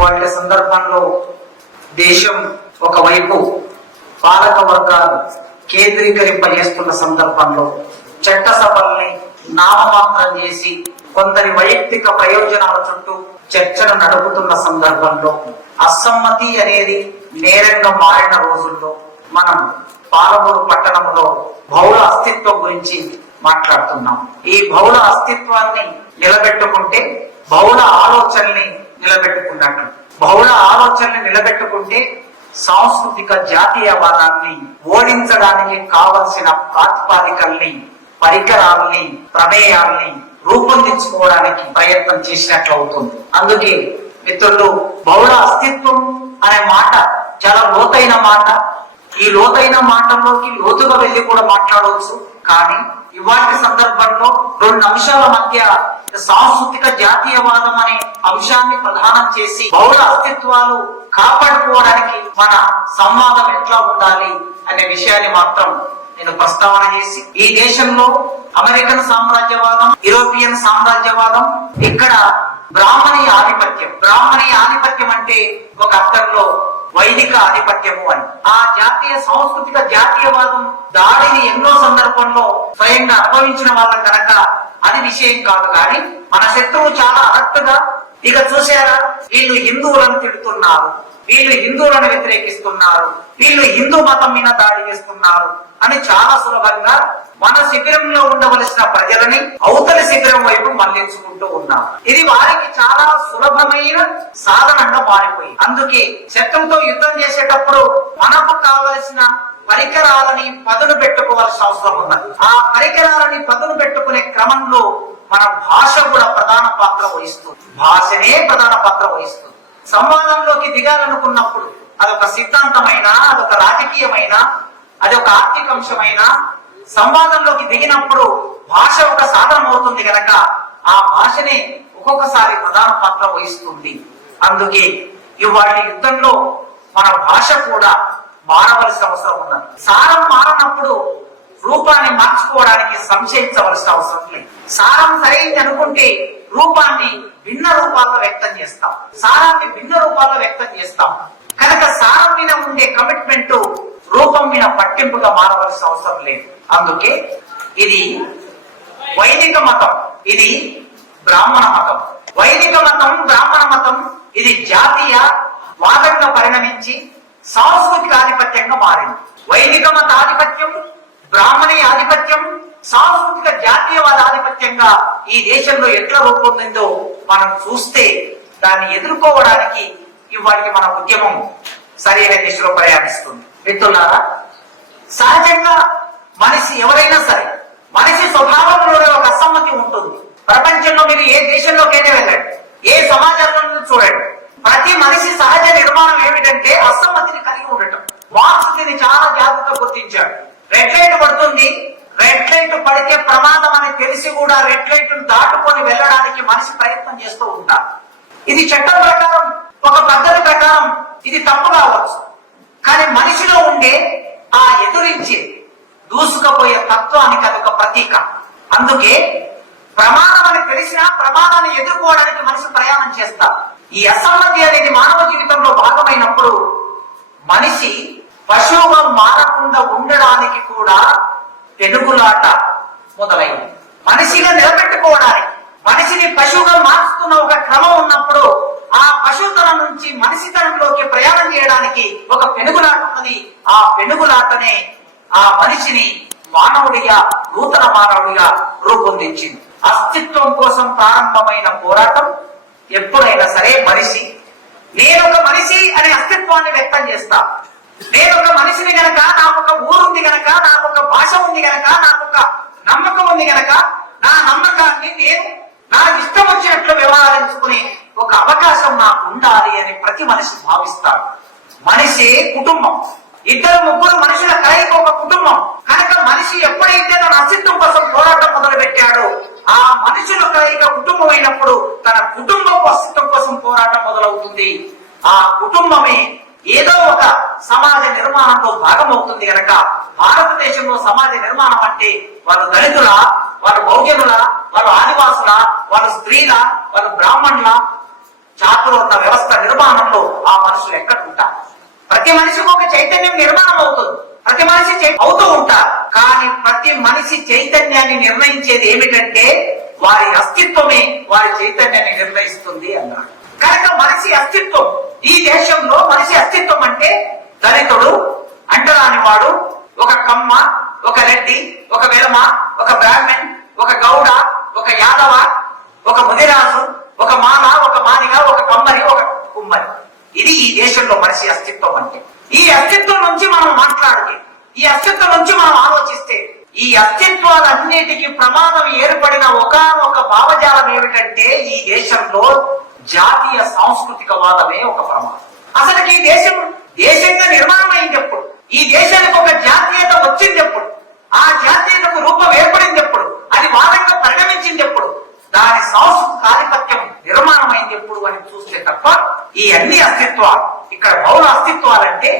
వాటి సందర్భంలో దేశం ఒకవైపు పాలక వర్గాలు కేంద్రీకరింపజేస్తున్న సందర్భంలో చట్టసభల్ని నామమాత్రం చేసి కొందరి వైయక్తిక ప్రయోజనాల చుట్టూ చర్చలు నడుపుతున్న సందర్భంలో అసమ్మతి అనేది నేరంగా మారిన రోజుల్లో మనం పాలమూరు పట్టణంలో బహుళ అస్తిత్వం గురించి మాట్లాడుతున్నాం. ఈ బహుళ అస్తిత్వాన్ని నిలబెట్టుకుంటే బహుళ ఆలోచనల్ని నిలబెట్టుకున్నట్టు బహుళ ఆలోచనల్ని నిలబెట్టుకుంటే సాంస్కృతిక జాతీయవాదాన్ని ఓడించడానికి కావలసిన ప్రాతిపాదికల్ని పరికరాల్ని ప్రమేయాల్ని రూపొందించుకోవడానికి ప్రయత్నం చేసినట్లు అవుతుంది. అందుకే మిత్రులు బహుళ అస్తిత్వం అనే మాట చాలా లోతైన మాట. ఈ లోతైన మాటల్లోకి లోతుగా వెళ్ళి కూడా మాట్లాడవచ్చు. కానీ ఇవాటి సందర్భంలో రెండు అంశాల మధ్య సాంస్కృతిక జాతీయవాదం అనే అంశాన్ని ప్రధానం చేసి బహుళ అస్తిత్వాలు కాపాడుకోవడానికి మన సంవాదం ఎట్లా ఉండాలి అనే విషయాన్ని మాత్రం నేను ప్రస్తావన చేసి ఈ దేశంలో అమెరికన్ సామ్రాజ్యవాదం యూరోపియన్ సామ్రాజ్యవాదం ఇక్కడ బ్రాహ్మణి ఆధిపత్యం. బ్రాహ్మణి ఆధిపత్యం అంటే ఒక అర్థంలో వైదిక ఆధిపత్యము అని. ఆ జాతీయ సాంస్కృతిక జాతీయవాదం దాడిని ఎన్నో సందర్భంలో స్వయంగా అనుభవించిన వాళ్ళ కనుక అది విషయం కాదు కానీ మన శత్రువు చాలా అరక్తగా ఇక చూసారా వీళ్ళు హిందువులను తిడుతున్నారు. వీళ్ళు హిందువులను వ్యతిరేకిస్తున్నారు. వీళ్ళు హిందూ మతం మీద దాడి చేస్తున్నారు అని చాలా సులభంగా మన శిబిరంలో ఉండవలసిన ప్రజలని అవతలి శిబిరం వైపు మళ్ళించుకుంటూ ఉన్నారు. ఇది వారికి చాలా సులభమైన సాధనంగా మారిపోయింది. అందుకే చట్టంతో యుద్ధం చేసేటప్పుడు మనకు కావలసిన పరికరాలని పదును పెట్టుకోవాల్సిన అవసరం ఉన్నది. ఆ పరికరాలని పదును పెట్టుకునే క్రమంలో మన భాష కూడా ప్రధాన పాత్ర వహిస్తుంది. భాషనే ప్రధాన పాత్ర వహిస్తుంది. సంవాదంలోకి దిగాలనుకున్నప్పుడు అదొక సిద్ధాంతమైన అదొక రాజకీయమైన అదొక ఆర్థిక అంశమైన సంవాదంలోకి దిగినప్పుడు భాష ఒక సాధనం అవుతుంది గనక ఆ భాషనే ఒక్కొక్కసారి ప్రధాన పాత్ర వహిస్తుంది. అందుకే ఇవాళ యుద్ధంలో మన భాష కూడా మారవలసిన అవసరం ఉన్నది. సారం మారనప్పుడు రూపాన్ని మార్చుకోవడానికి సంశయించవలసిన అవసరం లేదు. సారం సరైంది అనుకుంటే రూపాన్ని భిన్న రూపాల్లో వ్యక్తం చేస్తాం. సారాన్ని భిన్న రూపాల్లో వ్యక్తం చేస్తాం. కనుక సారం మీద ఉండే కమిట్మెంట్ రూపం మీద పట్టింపుగా మారవలసిన అవసరం లేదు. అందుకే ఇది వైదిక మతం ఇది బ్రాహ్మణ మతం. వైదిక మతం బ్రాహ్మణ మతం ఇది జాతీయ వాదంగా పరిణమించి సాంస్కృతిక ఆధిపత్యంగా మారింది. వైదిక మత ఆధిపత్యం బ్రాహ్మణీ ఆధిపత్యం సాంస్కృతిక జాతీయవాద ఆధిపత్యంగా ఈ దేశంలో ఎట్లా రూపొందిందో మనం చూస్తే దాన్ని ఎదుర్కోవడానికి ఇవాటికి మన ఉద్యమం సరైన దిశలో ప్రయాణిస్తుంది. మిత్రులారా సహజంగా మనిషి ఎవరైనా సరే మనిషి స్వభావంలోనే ఒక అసమ్మతి ఉంటుంది. ప్రపంచంలో మీరు ఏ దేశంలోకైనా వెళ్ళండి ఏ సమాజంలో చూడండి. ప్రతి మనిషి సహజ నిర్మాణం ఏమిటంటే అసమ్మతిని కలిగి ఉండటం. మార్క్స్ దీన్ని చాలా జాగ్రత్తగా గుర్తించాడు. రెడ్ లైట్ పడుతుంది. రెడ్ లైట్ పడితే ప్రమాదం అని తెలిసి కూడా రెడ్ లైట్ దాటుకొని వెళ్ళడానికి మనిషి ప్రయత్నం చేస్తూ ఉంటారు ఇది చట్టం ప్రకారం ఒక పద్ధతి ప్రకారం ఇది తప్పు కావచ్చు. కానీ మనిషిలో ఉండే ఆ ఎదురించే దూసుకుపోయే తత్వానికి అదొక ప్రతీక. అందుకే ప్రమాదం అని తెలిసినా ప్రమాదాన్ని ఎదుర్కోవడానికి మనిషి ప్రయాణం చేస్తారు ఈ అసమ్మ అనేది మానవ జీవితంలో భాగమైనప్పుడు మనిషి పశువుగా మారకుండా ఉండడానికి కూడా పెనుగులాట మొదలైంది. మనిషిగా నిలబెట్టుకోవడానికి మనిషిని పశువుగా మార్చుతున్న ఒక క్రమం ఉన్నప్పుడు ఆ పశువుతనం నుంచి మనిషితనంలోకి ప్రయాణం చేయడానికి ఒక పెనుగులాట ఉన్నది. ఆ పెనుగులాటనే ఆ మనిషిని మానవుడిగా నూతన మానవుడిగా రూపొందించింది. అస్తిత్వం కోసం ప్రారంభమైన పోరాటం ఎప్పుడైనా సరే మనిషి. నేనొక మనిషి అనే అస్తిత్వాన్ని వ్యక్తం చేస్తా. నేను ఒక మనిషిని గనక నాకు ఒక ఊరుంది గనక నాకు ఒక భాష ఉంది గనక నాకు ఒక నమ్మకం ఉంది గనక నా నమ్మకాన్ని నేను నా ఇష్టం వచ్చినట్లు వ్యవహరించుకునే ఒక అవకాశం నాకు ఉండాలి అని ప్రతి మనిషి భావిస్తాడు. మనిషి కుటుంబం. ఇద్దరు ముగ్గురు మనుషుల కలయిక ఒక కుటుంబం. కనుక మనిషి ఎప్పుడైతే తన అస్తిత్వం కోసం పోరాటం మొదలు పెట్టాడో ఆ మనుషుల కలయిక కుటుంబం అయినప్పుడు తన కుటుంబం అస్తిత్వం కోసం పోరాటం మొదలవుతుంది. ఆ కుటుంబమే ఏదో ఒక సమాజ నిర్మాణంలో భాగమవుతుంది గనక భారతదేశంలో సమాజ నిర్మాణం అంటే వాళ్ళు దళితుల వాళ్ళు భౌగ్యముల వాళ్ళు ఆదివాసుల వాళ్ళు స్త్రీల వాళ్ళు బ్రాహ్మణుల. జాతులు ఉన్న వ్యవస్థ నిర్మాణంలో ఆ మనుషులు ఎక్కడ ఉంటారు? ప్రతి మనిషికి ఒక చైతన్యం నిర్మాణం అవుతుంది. ప్రతి మనిషి అవుతూ ఉంటారు. కానీ ప్రతి మనిషి చైతన్యాన్ని నిర్ణయించేది ఏమిటంటే వారి అస్తిత్వమే వారి చైతన్యాన్ని నిర్ణయిస్తుంది అన్నాడు. కనుక మనిషి అస్తిత్వం ఈ దేశంలో మనిషి అస్తిత్వం అంటే దళితుడు అంటరాని వాడు ఒక కమ్మ ఒక రెడ్డి ఒక వెలమ ఒక బ్రాహ్మణ్ ఒక గౌడ ఒక యాదవ ఒక ముదిరాజు ఒక మాల ఒక మాదిగ ఒక కమ్మరి ఒక కుమ్మరి. ఇది ఈ దేశంలో మనిషి అస్తిత్వం అంటే. ఈ అస్తిత్వం నుంచి మనం మాట్లాడితే ఈ అస్తిత్వం నుంచి మనం ఆలోచిస్తే ఈ అస్తిత్వాలన్నిటికీ ప్రమాదం ఏర్పడిన ఒకనొక భావజాలం ఏమిటంటే ఈ దేశంలో జాతీయ సాంస్కృతిక వాదమే ఒక ప్రమాదం. అసలు ఈ దేశం దేశంగా నిర్మాణం అయింది ఎప్పుడు ఈ దేశానికి ఒక జాతీయత వచ్చింది ఎప్పుడు ఆ జాతీయతకు రూపం ఏర్పడింది ఎప్పుడు అది వాదంగా పరిణమించింది ఎప్పుడు దాని సాంస్కృతిక ఆధిపత్యం నిర్మాణం అయింది ఎప్పుడు అని చూస్తే తప్ప ఈ అన్ని అస్తిత్వాలు ఇక్కడ బౌల అస్తిత్వాలంటే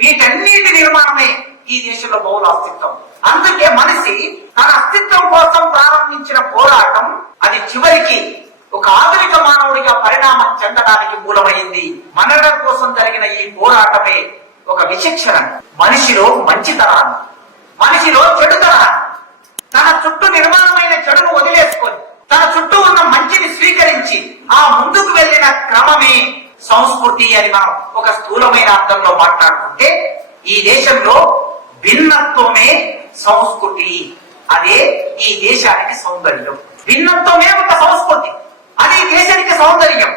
వీటన్నిటి నిర్మాణమే ఈ దేశంలో బౌల అస్తిత్వం. అందుకే మనిషి తన అస్తిత్వం కోసం ప్రారంభించిన పోరాటం అది చివరికి ఒక ఆధునిక మానవుడిగా పరిణామం చెందడానికి మూలమైంది మనగడ కోసం జరిగిన ఈ పోరాటమే ఒక విచక్షణ. మనిషిలో మంచితనాన్ని మనిషిలో చెడుతనాన్ని తన చుట్టూ నిర్మాణమైన చెడును వదిలేసుకొని తన చుట్టూ ఉన్న మంచిని స్వీకరించి ఆ ముందుకు వెళ్ళిన క్రమమే సంస్కృతి అని మనం ఒక స్థూలమైన అర్థంలో మాట్లాడుకుంటే ఈ దేశంలో భిన్నత్వమే సంస్కృతి. అదే ఈ దేశానికి సౌందర్యం. భిన్నత్వమే ఒక సంస్కృతి. అది దేశానికి సౌందర్యం.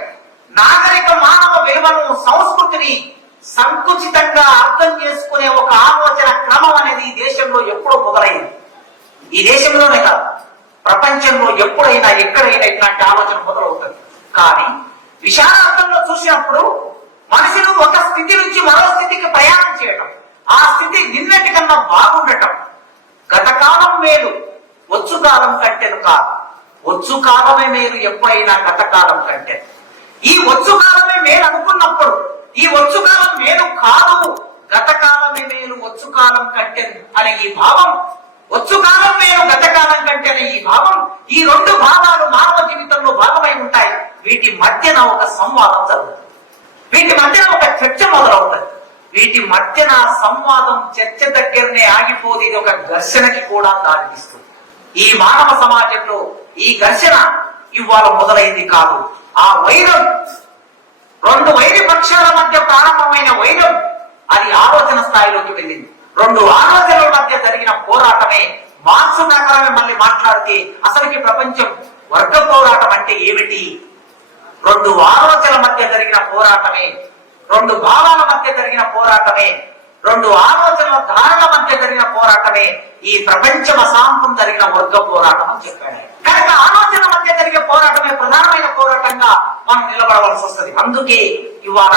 నాగరిక మానవ విలువను సంస్కృతిని సంకుచితంగా అర్థం చేసుకునే ఒక ఆలోచన క్రమం అనేది ఈ దేశంలో ఎప్పుడో మొదలైంది. ఈ దేశంలోనే కాదు ప్రపంచంలో ఎప్పుడైనా ఎక్కడైనా ఇట్లాంటి ఆలోచన మొదలవుతుంది. కానీ విశాల అర్థంలో చూసినప్పుడు మనుషులు ఒక స్థితి నుంచి మరో స్థితికి ప్రయాణం చేయడం ఆ స్థితి నిన్నటి కన్నా బాగుండటం గతకాలం మేలు వచ్చు కాలం కంటేను కాదు. వచ్చు కాలమే మేలు ఎప్పుడైనా గత కాలం కంటే. ఈ వచ్చు కాలమే మేలు అనుకున్నప్పుడు ఈ వచ్చు కాలం మేలు కాదు. గత కాలమే మేలు వచ్చు కాలం కంటే అనే ఈ భావం వచ్చు కాలం మేలు గత కాలం కంటే అనే ఈ భావం ఈ రెండు భావాలు మానవ జీవితంలో భాగమై ఉంటాయి. వీటి మధ్యన ఒక సంవాదం జరుగుతుంది. వీటి మధ్యన ఒక చర్చ మొదలవుతుంది. వీటి మధ్యన సంవాదం చర్చ దగ్గరనే ఆగిపోదు. ఇది ఒక ఘర్షణకి కూడా దారితీస్తుంది. ఈ మానవ సమాజంలో ఈ ఘర్షణ ఇవాళ మొదలైంది కాదు. ఆ వైరం రెండు వైరి పక్షాల మధ్య ప్రారంభమైన వైరం అది ఆలోచన స్థాయిలోకి వెళ్ళింది. రెండు ఆలోచనల మధ్య జరిగిన పోరాటమే మార్క్స్ నగరమే మళ్ళీ మాట్లాడితే అసలుకి ప్రపంచం వర్గ పోరాటం అంటే ఏమిటి? రెండు ఆలోచనల మధ్య జరిగిన పోరాటమే రెండు భావాల మధ్య జరిగిన పోరాటమే రెండు ఆలోచనల ధారణ మధ్య జరిగిన పోరాటమే ఈ ప్రపంచం అశాంతం జరిగిన వర్గ పోరాటం అని చెప్పాడు కనుక ఆలోచన మధ్య జరిగే పోరాటమే ప్రధానమైన పోరాటంగా మనం నిలబడవలసి వస్తుంది. అందుకే ఇవాళ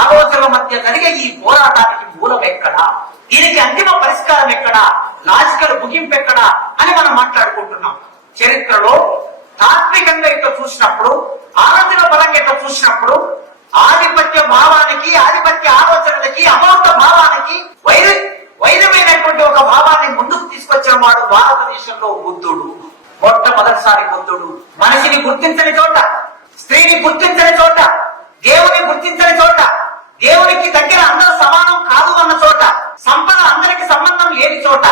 ఆలోచనల మధ్య జరిగే ఈ పోరాటానికి మూలం ఎక్కడా? దీనికి అంతిమ పరిష్కారం ఎక్కడా? లాజికల్ ముగింపు ఎక్కడా? అని మనం మాట్లాడుకుంటున్నాం. చరిత్రలో తాత్వికంగా ఇట్లా చూసినప్పుడు ఆలోచన పరంగా ఇట్లా చూసినప్పుడు ఆధిపత్య భావానికి ఆధిపత్య ఆలోచనలకి అమౌంత భావానికి వైర వైరమైనటువంటి ఒక భావాన్ని ముందుకు తీసుకొచ్చిన వాడు భారతదేశంలో బుద్ధుడు మొట్టమొదటిసారి బుద్ధుడు. మనిషిని గుర్తించని చోట స్త్రీని గుర్తించని చోట దేవుని గుర్తించని చోట దేవునికి దగ్గర అందరూ సమానం కాదు అన్న చోట సంపద అందరికి సంబంధం లేని చోట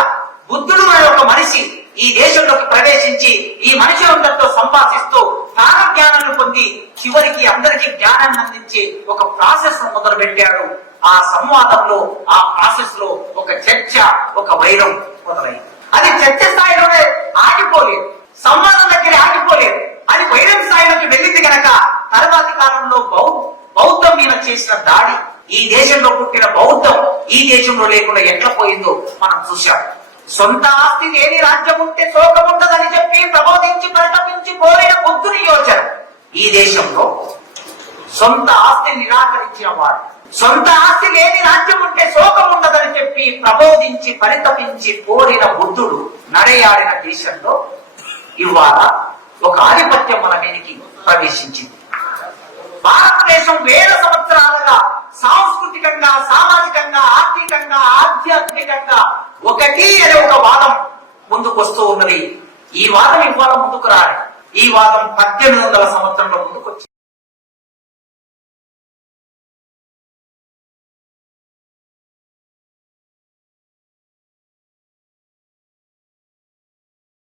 బుద్ధుడు అనే ఒక మనిషి ఈ దేశంలోకి ప్రవేశించి ఈ మనిషి అందరితో సంపాదిస్తూ తాన జ్ఞానాన్ని పొంది చివరికి అందరికి జ్ఞానాన్ని అందించే ఒక ప్రాసెస్ మొదలు పెట్టాడు ఆ సంవాదంలో ఆ ప్రాసెస్లో ఒక చర్చ ఒక వైరం మొదలైంది. అది చర్చ స్థాయిలోనే ఆగిపోలేదు. సంవాదం దగ్గర ఆగిపోలేదు. అది వైరం స్థాయిలోకి వెళ్ళింది కనుక తర్వాతి కాలంలో బౌద్ధం మీద చేసిన దాడి ఈ దేశంలో పుట్టిన బౌద్ధం ఈ దేశంలో లేకుండా ఎట్లా పోయిందో మనం చూశాం. సొంత ఆస్తి లేని రాజ్యం ఉంటే శోకం ఉండదని చెప్పి ప్రబోధించి ప్రకటించి కోరిన బుద్ధుని యోచన. ఈ దేశంలో సొంత ఆస్తి నిరాకరించిన వాడు సొంత ఆస్తి లేని రాజ్యం ఉంటే శోకం ఉండదని చెప్పి ప్రబోధించి పరితపించి కోరిన బుద్ధుడు నడయాడిన దేశంలో ఇవాళ ఒక ఆధిపత్యం మన మీదకి ప్రవేశించింది. భారతదేశం వేల సంవత్సరాలుగా సాంస్కృతికంగా సామాజికంగా ఆర్థికంగా ఆధ్యాత్మికంగా ఒకటి అనే ఒక వాదం ముందుకు వస్తూ ఉన్నది. ఈ వాదం ఇవాళ ముందుకు రాలి ఈ వాదం పద్దెనిమిది వందల సంవత్సరంలో ముందుకు వచ్చింది